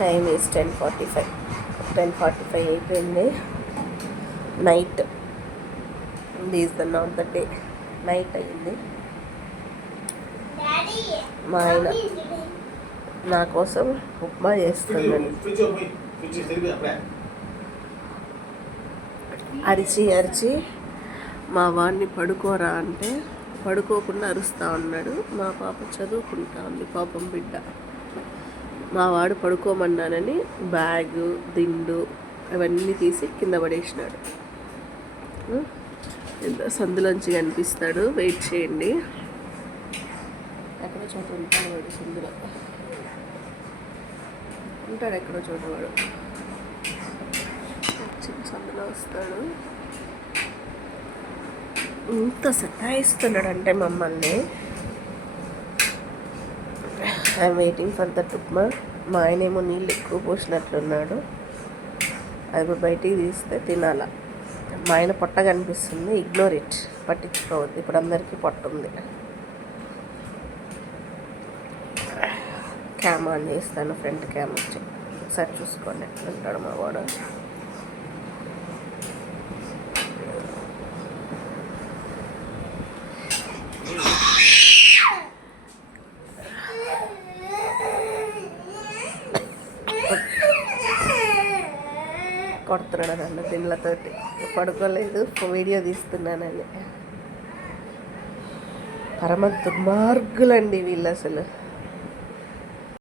Time is 10:45. 10:45 అయిపోయింది. Night these the not the day, night అయింది. మా ఆయన నా కోసం ఉప్మా చేస్తున్నాడు. అరిచి అరిచి మా వాడిని పడుకోరా అంటే పడుకోకుండా అరుస్తూ ఉన్నాడు. మా పాప చదువుకుంటా ఉంది, పాపం బిడ్డ. మా వాడు పడుకోమన్నానని బ్యాగు దిండు అవన్నీ తీసి కింద పడేసినాడు. సందులోంచి కనిపిస్తాడు, వెయిట్ చేయండి. ఎక్కడో చోట ఉంటాడు వాడు, సందులో ఉంటాడు, ఎక్కడో చోట వాడు చిన్న సందులో వస్తాడు. ఇంత సతాయిస్తున్నాడు అంటే మమ్మల్ని. I'm waiting for that upma. మా ఆయనేమో నీళ్ళు ఎక్కువ పోసినట్లున్నాడు. అది బయటికి తీస్తే తినాల. మా ఆయన పొట్ట కనిపిస్తుంది, ఇగ్నోర్ ఇట్, పట్టించుకోవద్దు. ఇప్పుడు అందరికీ పొట్ట ఉంది. క్యామ్ ఆన్ చేస్తాను, ఫ్రంట్ క్యామ్ వచ్చి ఒకసారి చూసుకోండి ఎట్లుంటాడు మా వాడు. కొడుతున్నాడు నన్ను దిళ్ళతోటి. పడుకోలేదు, వీడియో తీస్తున్నానని. పరమ దుర్మార్గులండి వీళ్ళు అసలు.